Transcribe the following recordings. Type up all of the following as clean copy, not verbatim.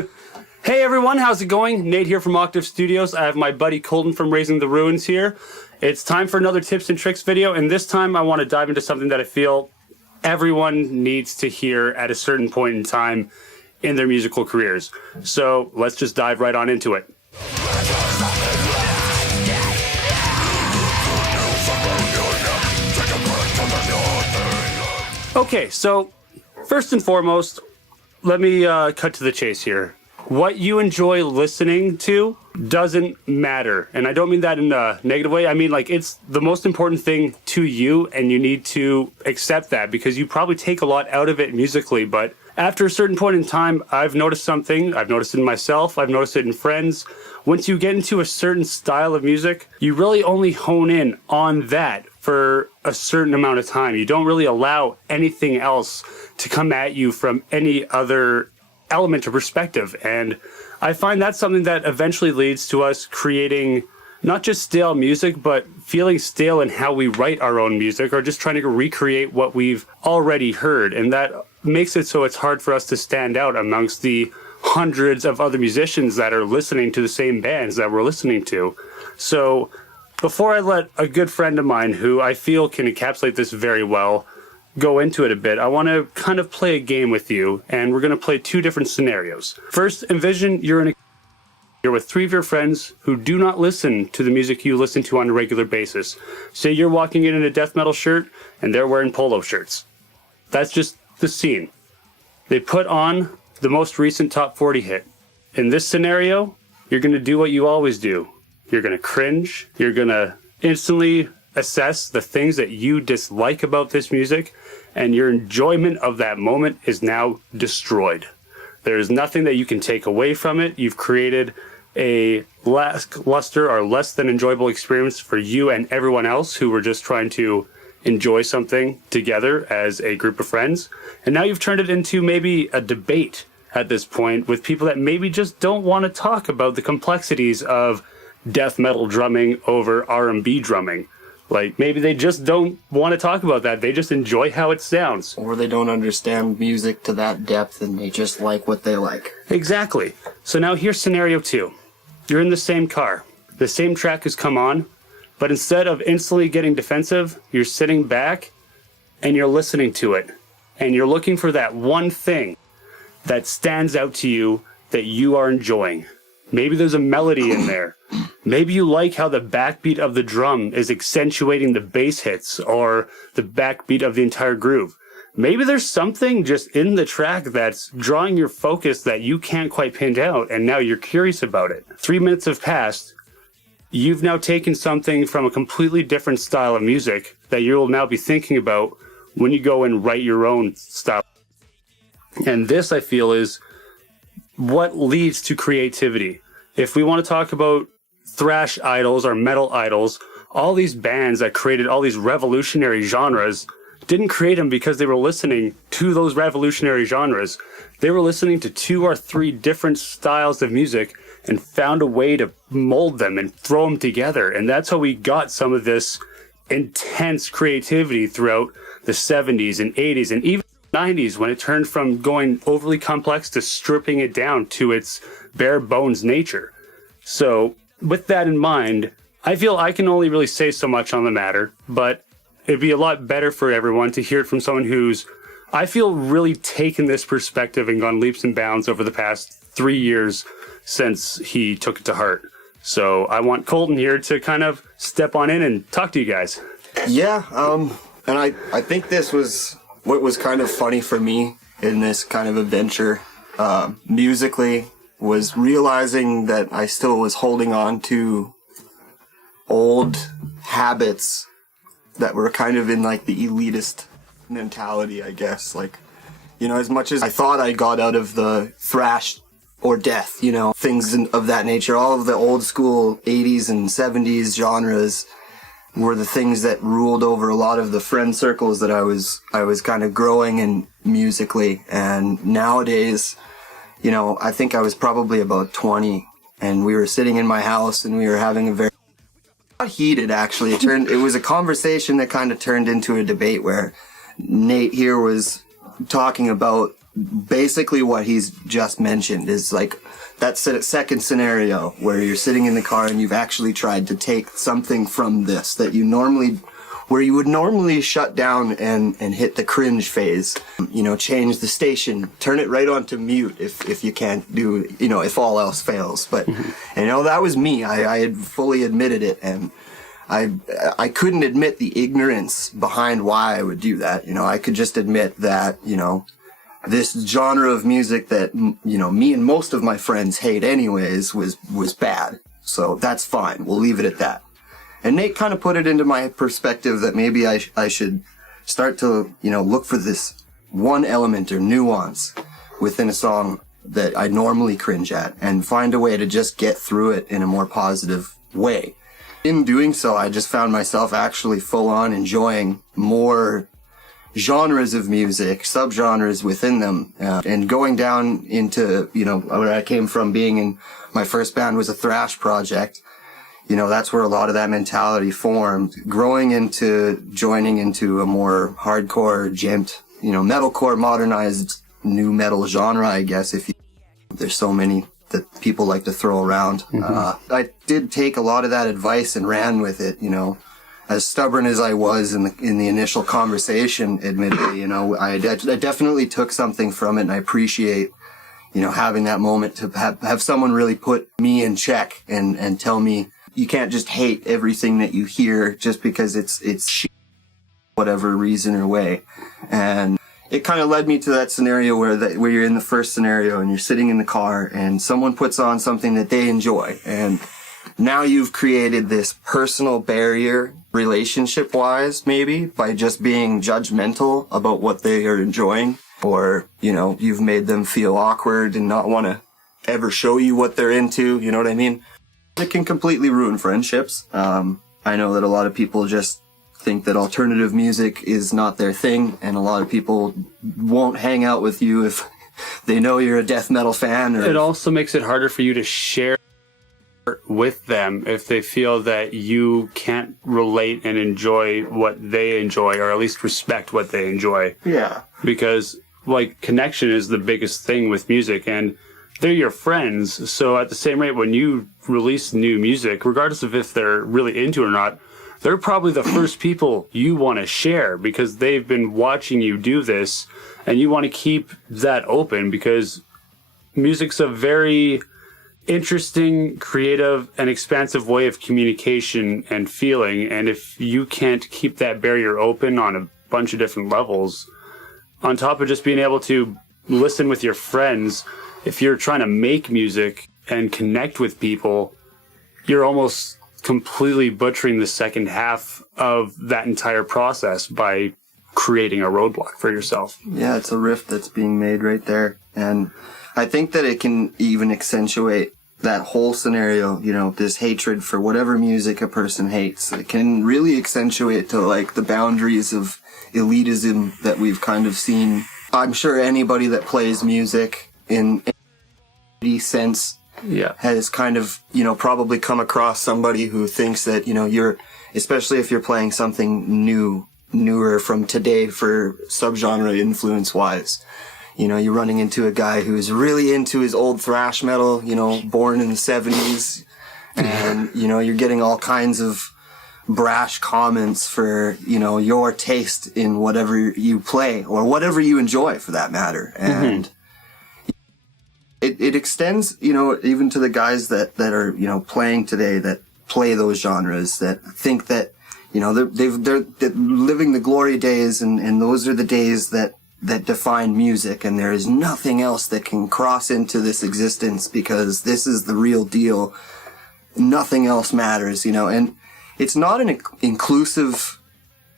Hey everyone, how's it going? Nate here from Octave Studios. I have my buddy Colton from Raising the Ruins here. It's time for another tips and tricks video, and this time I want to dive into something that I feel everyone needs to hear at a certain point in time in their musical careers. So let's just dive right on into it. Okay, so first and foremost, let me cut to the chase here. What you enjoy listening to doesn't matter. And I don't mean that in a negative way. I mean, like, it's the most important thing to you, and you need to accept that because you probably take a lot out of it musically. But after a certain point in time, I've noticed something. I've noticed it in myself. I've noticed it in friends. Once you get into a certain style of music, you really only hone in on that for a certain amount of time. You don't really allow anything else to come at you from any other element or perspective. And I find that's something that eventually leads to us creating not just stale music, but feeling stale in how we write our own music or just trying to recreate what we've already heard. And that makes it so it's hard for us to stand out amongst the hundreds of other musicians that are listening to the same bands that we're listening to. So before I let a good friend of mine who I feel can encapsulate this very well go into it a bit, I want to kind of play a game with you, and we're going to play two different scenarios. First, envision you're with three of your friends who do not listen to the music you listen to on a regular basis. Say you're walking in a death metal shirt, and they're wearing polo shirts. That's just the scene. They put on the most recent top 40 hit. In this scenario, you're going to do what you always do. You're going to cringe. You're going to instantly assess the things that you dislike about this music, and your enjoyment of that moment is now destroyed. There is nothing that you can take away from it. You've created a lackluster or less than enjoyable experience for you and everyone else who were just trying to enjoy something together as a group of friends. And now you've turned it into maybe a debate at this point with people that maybe just don't want to talk about the complexities of death metal drumming over R&B drumming. Like, maybe they just don't want to talk about that. They just enjoy how it sounds. Or they don't understand music to that depth and they just like what they like. Exactly. So now here's scenario two. You're in the same car. The same track has come on, but instead of instantly getting defensive, you're sitting back and you're listening to it. And you're looking for that one thing that stands out to you that you are enjoying. Maybe there's a melody in there. Maybe you like how the backbeat of the drum is accentuating the bass hits or the backbeat of the entire groove. Maybe there's something just in the track that's drawing your focus that you can't quite pin down, and now you're curious about it. 3 minutes have passed. You've now taken something from a completely different style of music that you will now be thinking about when you go and write your own style. And this, I feel, is what leads to creativity. If we want to talk about thrash idols or metal idols, all these bands that created all these revolutionary genres didn't create them because they were listening to those revolutionary genres. They were listening to 2 or 3 different styles of music and found a way to mold them and throw them together. And that's how we got some of this intense creativity throughout the 70s and 80s and even 90s, when it turned from going overly complex to stripping it down to its bare bones nature. So with that in mind, I feel I can only really say so much on the matter, but it'd be a lot better for everyone to hear it from someone who's, I feel, really taken this perspective and gone leaps and bounds over the past 3 years since he took it to heart. So I want Colton here to kind of step on in and talk to you guys. Yeah, and I think this was what was kind of funny for me in this kind of adventure musically, was realizing that I still was holding on to old habits that were kind of in like the elitist mentality, I guess. Like, you know, as much as I thought I got out of the thrash or death, you know, things of that nature, all of the old school 80s and 70s genres were the things that ruled over a lot of the friend circles that I was kind of growing in musically. And nowadays, you know, I think I was probably about 20 and we were sitting in my house and we were having a very not heated, actually. It was a conversation that kind of turned into a debate where Nate here was talking about basically what he's just mentioned is like that second scenario where you're sitting in the car and you've actually tried to take something from this that where you would normally shut down and hit the cringe phase, change the station, turn it right onto mute if you can't do, if all else fails. But, that was me. I had fully admitted it, and I couldn't admit the ignorance behind why I would do that. I could just admit that, this genre of music that, me and most of my friends hate anyways was bad. So that's fine. We'll leave it at that. And Nate kind of put it into my perspective that maybe I should start to, look for this one element or nuance within a song that I normally cringe at and find a way to just get through it in a more positive way. In doing so, I just found myself actually full on enjoying more genres of music, subgenres within them, and going down into, where I came from. Being in my first band was a thrash project. That's where a lot of that mentality formed. Growing into joining into a more hardcore, gent, metalcore, modernized new metal genre, I guess, there's so many that people like to throw around. I did take a lot of that advice and ran with it, as stubborn as I was in the initial conversation, admittedly, I definitely took something from it, and I appreciate, having that moment to have someone really put me in check and tell me, you can't just hate everything that you hear just because it's shit, whatever reason or way. And it kind of led me to that scenario where you're in the first scenario and you're sitting in the car and someone puts on something that they enjoy. And now you've created this personal barrier, relationship-wise, maybe, by just being judgmental about what they are enjoying. Or, you've made them feel awkward and not want to ever show you what they're into. You know what I mean? It can completely ruin friendships. I know that a lot of people just think that alternative music is not their thing, and a lot of people won't hang out with you if they know you're a death metal fan. It also makes it harder for you to share with them if they feel that you can't relate and enjoy what they enjoy, or at least respect what they enjoy. Yeah. Because, connection is the biggest thing with music, and they're your friends. So at the same rate, when you release new music, regardless of if they're really into it or not, they're probably the first people you want to share because they've been watching you do this, and you want to keep that open because music's a very interesting, creative, and expansive way of communication and feeling. And if you can't keep that barrier open on a bunch of different levels, on top of just being able to listen with your friends, if you're trying to make music and connect with people, you're almost completely butchering the second half of that entire process by creating a roadblock for yourself. Yeah, it's a rift that's being made right there. And I think that it can even accentuate that whole scenario, this hatred for whatever music a person hates. It can really accentuate to the boundaries of elitism that we've kind of seen. I'm sure anybody that plays music in any sense has kind of, probably come across somebody who thinks that, you're, especially if you're playing something newer from today for subgenre influence wise. You're running into a guy who's really into his old thrash metal, born in the 70s. And, you're getting all kinds of brash comments for, your taste in whatever you play or whatever you enjoy for that matter. And it extends, even to the guys that are, playing today, that play those genres, that think that, they're living the glory days, and those are the days that define music, and there is nothing else that can cross into this existence because this is the real deal. Nothing else matters, and it's not an inclusive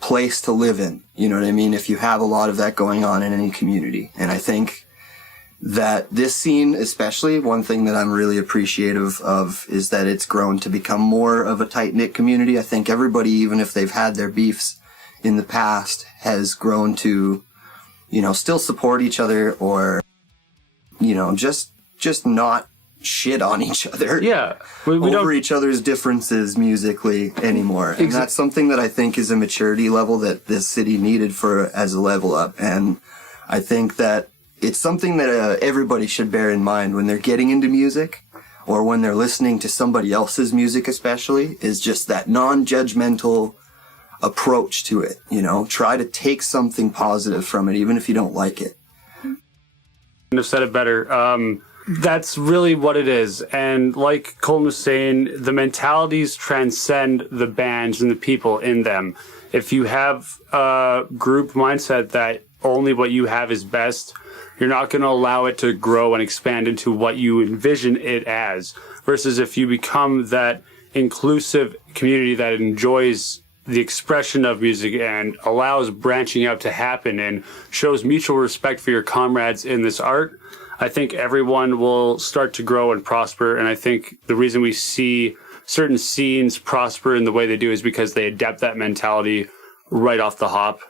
place to live in, you know what I mean, if you have a lot of that going on in any community. And I think that this scene, especially, one thing that I'm really appreciative of is that it's grown to become more of a tight-knit community. I think everybody, even if they've had their beefs in the past, has grown to, still support each other, or, just not shit on each other. Yeah. We over don't each other's differences musically anymore. And that's something that I think is a maturity level that this city needed as a level up. And I think that it's something that everybody should bear in mind when they're getting into music, or when they're listening to somebody else's music especially, is just that non-judgmental approach to it. You know, try to take something positive from it, even if you don't like it. Couldn't have said it better. That's really what it is. And like Colton was saying, the mentalities transcend the bands and the people in them. If you have a group mindset that only what you have is best, you're not going to allow it to grow and expand into what you envision it as. Versus if you become that inclusive community that enjoys the expression of music and allows branching out to happen and shows mutual respect for your comrades in this art, I think everyone will start to grow and prosper. And I think the reason we see certain scenes prosper in the way they do is because they adapt that mentality right off the hop.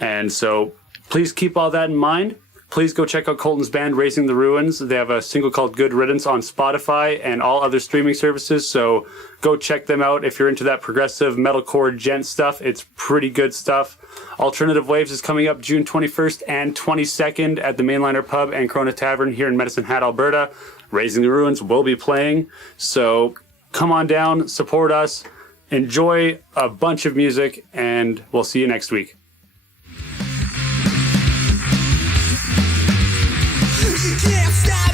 And so please keep all that in mind. Please go check out Colton's band, Raising the Ruins. They have a single called Good Riddance on Spotify and all other streaming services. So go check them out if you're into that progressive metalcore gent stuff. It's pretty good stuff. Alternative Waves is coming up June 21st and 22nd at the Mainliner Pub and Corona Tavern here in Medicine Hat, Alberta. Raising the Ruins will be playing. So come on down, support us, enjoy a bunch of music, and we'll see you next week. You can't stop